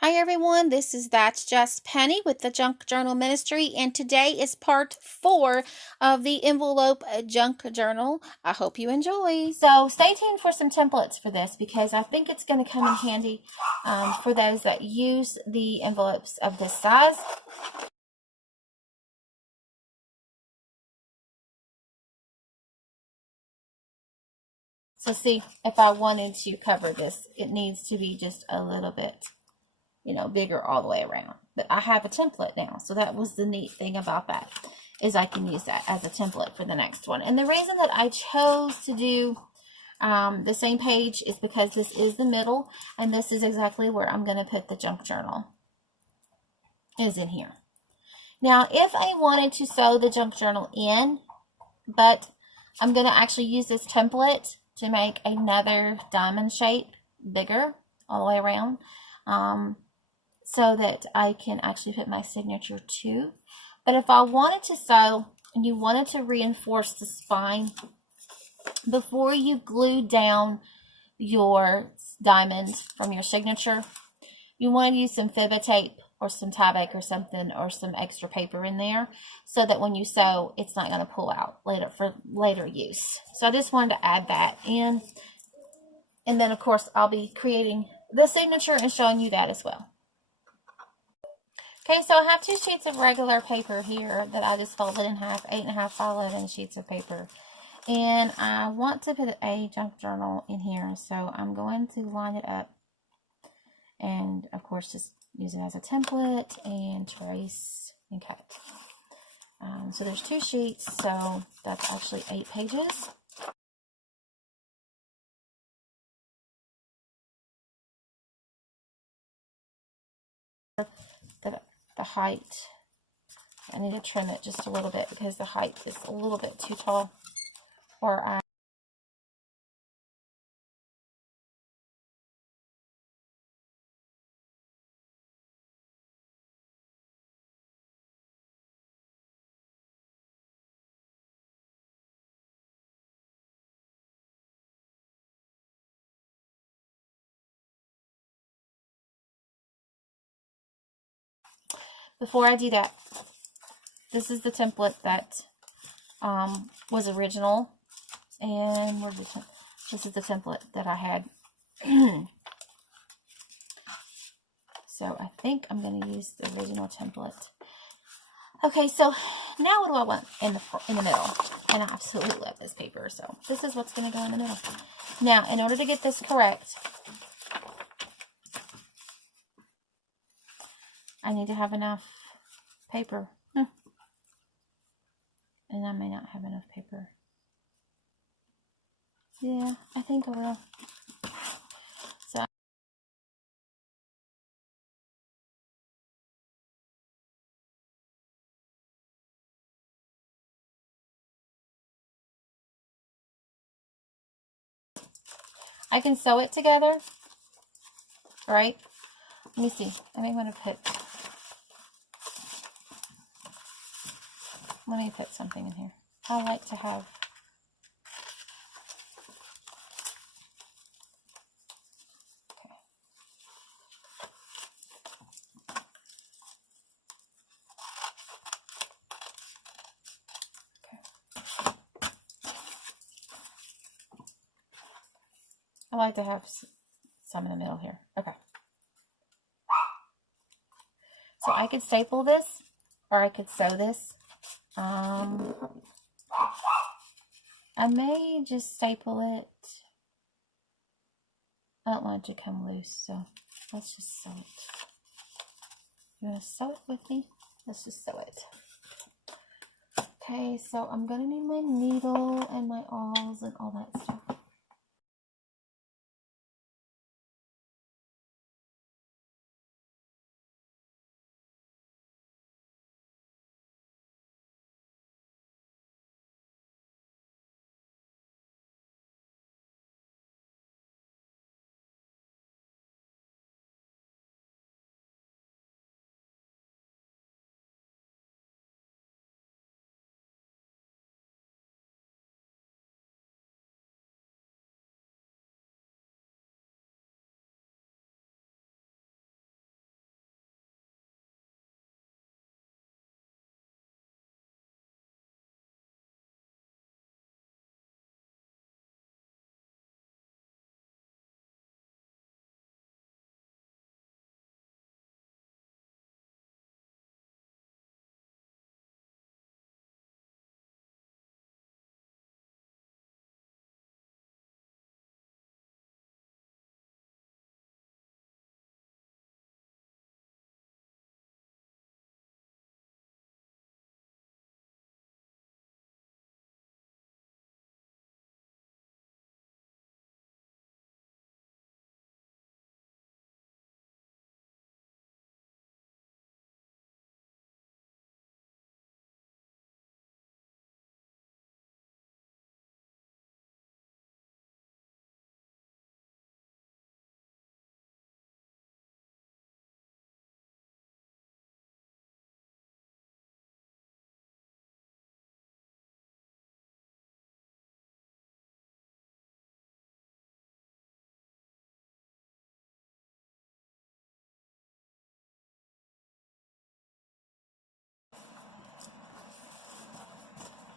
Hi everyone, this is That's Just Penny with the Junk Journal Ministry, and today is part 4 of the envelope junk journal. I hope you enjoy. So stay tuned for some templates for this because I think it's going to come in handy for those that use the envelopes of this size. So see, if I wanted to cover this, it needs to be just a little bit bigger all the way around. But I have a template now, so that was the neat thing about that, is I can use that as a template for the next one. And the reason that I chose to do the same page is because this is the middle, and this is exactly where I'm going to put the junk journal, is in here. Now, if I wanted to sew the junk journal in, but I'm going to actually use this template to make another diamond shape bigger all the way around, so that I can actually put my signature too. But if I wanted to sew and you wanted to reinforce the spine before you glue down your diamond from your signature, you want to use some Fiba tape or some Tyvek or something, or some extra paper in there, so that when you sew, it's not going to pull out later for later use. So I just wanted to add that in. And then, of course, I'll be creating the signature and showing you that as well. Okay, so I have 2 sheets of regular paper here that I just folded in half, 8.5 by 11 sheets of paper. And I want to put a junk journal in here, so I'm going to line it up. And, of course, just use it as a template and trace and cut. So there's 2 sheets, so that's actually 8 pages. The height, I need to trim it just a little bit because the height is a little bit too tall, or before I do that, this is the template that was original, and this is the template that I had. So I think I'm going to use the original template. Okay, so now what do I want in the middle? And I absolutely love this paper, so this is what's going to go in the middle. Now, in order to get this correct, I need to have enough paper. And I may not have enough paper. Yeah, I think I will. So I can sew it together, right? Let me see. I may want to let me put something in here. I like to have, I like to have some in the middle here. Okay. So I could staple this, or I could sew this. I may just staple it. I don't want it to come loose, so let's just sew it. You want to sew it with me? Let's just sew it. Okay, so I'm going to need my needle and my awls and all that stuff.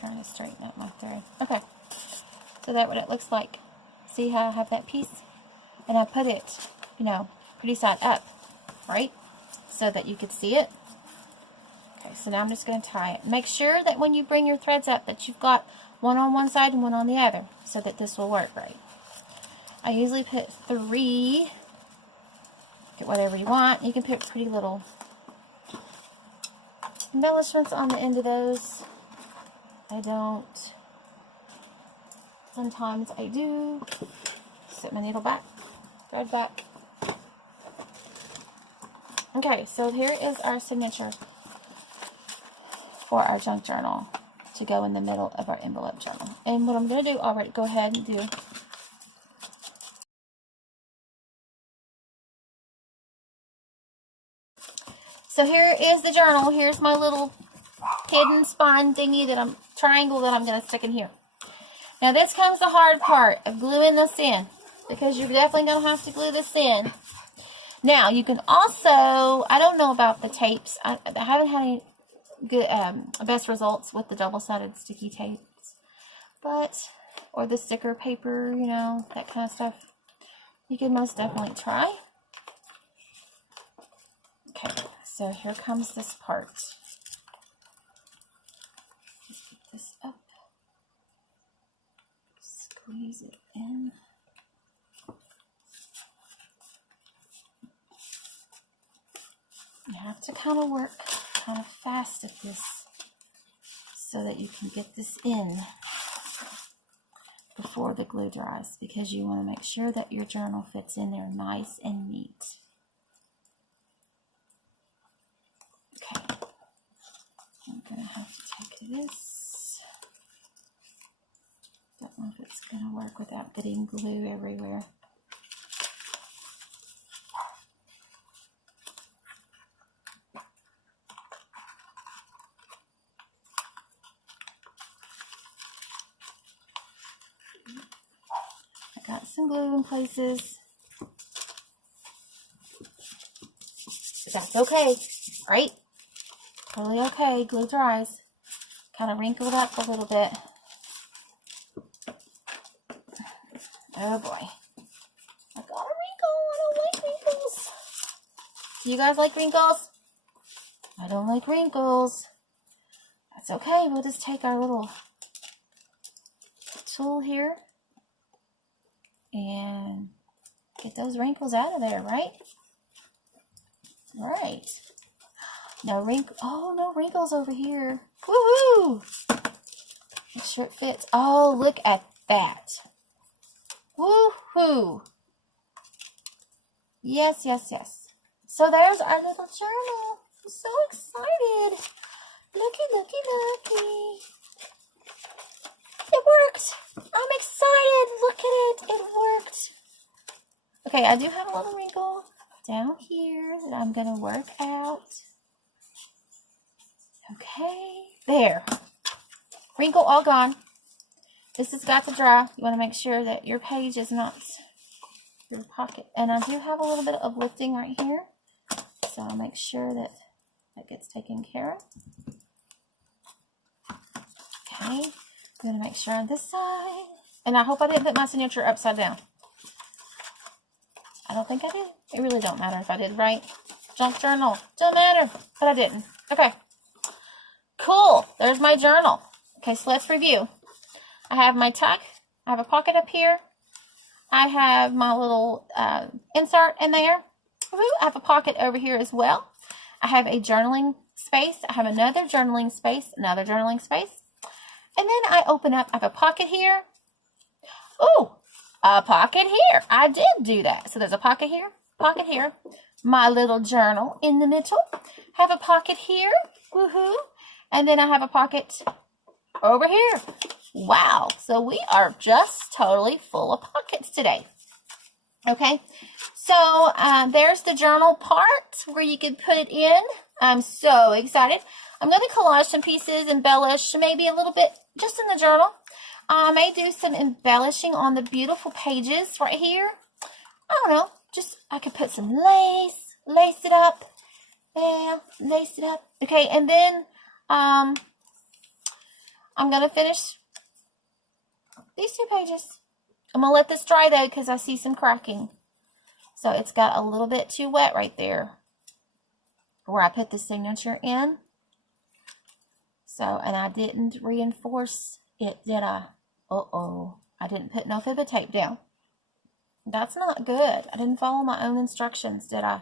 trying to straighten up my thread. Okay, so that's what it looks like. See how I have that piece? And I put it, you know, pretty side up, right? So that you could see it. Okay, so now I'm just going to tie it. Make sure that when you bring your threads up that you've got one on one side and one on the other so that this will work right. I usually put 3. Get whatever you want. You can put pretty little embellishments on the end of those. I don't. Sometimes I do. Set my needle back, thread back. Okay, so here is our signature for our junk journal to go in the middle of our envelope journal. And what I'm going to do already, go ahead and do. So here is the journal. Here's my little hidden spine thingy triangle that I'm going to stick in here. Now this comes the hard part of gluing this in, because you're definitely going to have to glue this in. Now you can also, I don't know about the tapes. I haven't had any good best results with the double-sided sticky tapes, or the sticker paper, you know, that kind of stuff. You can most definitely try. Okay, so here comes this part. Just get this up. Squeeze it in. You have to kind of work kind of fast at this so that you can get this in before the glue dries, because you want to make sure that your journal fits in there nice and neat. Okay, I'm going to have to take this. Don't know if it's going to work without getting glue everywhere. I got some glue in places. But that's okay, right? Totally okay. Glue dries. Kind of wrinkled up a little bit. Oh boy. I got a wrinkle. I don't like wrinkles. Do you guys like wrinkles? I don't like wrinkles. That's okay. We'll just take our little tool here and get those wrinkles out of there, right? Right. No wrinkle. Oh, no wrinkles over here. Woohoo! Make sure it fits. Oh, look at that. Woohoo! Yes, yes, yes. So there's our little journal. I'm so excited. Looky, looky, looky. It worked. I'm excited. Look at it. It worked. Okay, I do have a little wrinkle down here that I'm going to work out. Okay, there. Wrinkle all gone. This has got to dry. You want to make sure that your page is not your pocket. And I do have a little bit of lifting right here. So I'll make sure that that gets taken care of. Okay, I'm going to make sure on this side. And I hope I didn't put my signature upside down. I don't think I did. It really don't matter if I did, right? Junk journal. Don't matter. But I didn't. Okay. Cool. There's my journal. Okay, so let's review. I have my tuck. I have a pocket up here. I have my little insert in there. I have a pocket over here as well. I have a journaling space. I have another journaling space. Another journaling space. And then I open up. I have a pocket here. Ooh, a pocket here. I did do that. So there's a pocket here. Pocket here. My little journal in the middle. Have a pocket here. Woohoo. And then I have a pocket over here. Wow. So we are just totally full of pockets today. Okay. So there's the journal part where you can put it in. I'm so excited. I'm going to collage some pieces, embellish maybe a little bit just in the journal. I may do some embellishing on the beautiful pages right here. I don't know. Just I could put some lace it up. Yeah, lace it up. Okay, and then I'm going to finish these 2 pages. I'm going to let this dry though because I see some cracking. So it's got a little bit too wet right there where I put the signature in. So, and I didn't reinforce it, did I? Uh-oh. I didn't put no fibber tape down. That's not good. I didn't follow my own instructions, did I?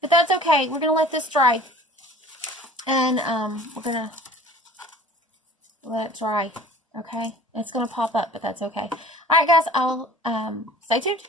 But that's okay. We're going to let this dry. And we're going to let it dry. Okay? It's going to pop up, but that's okay. All right, guys. I'll stay tuned.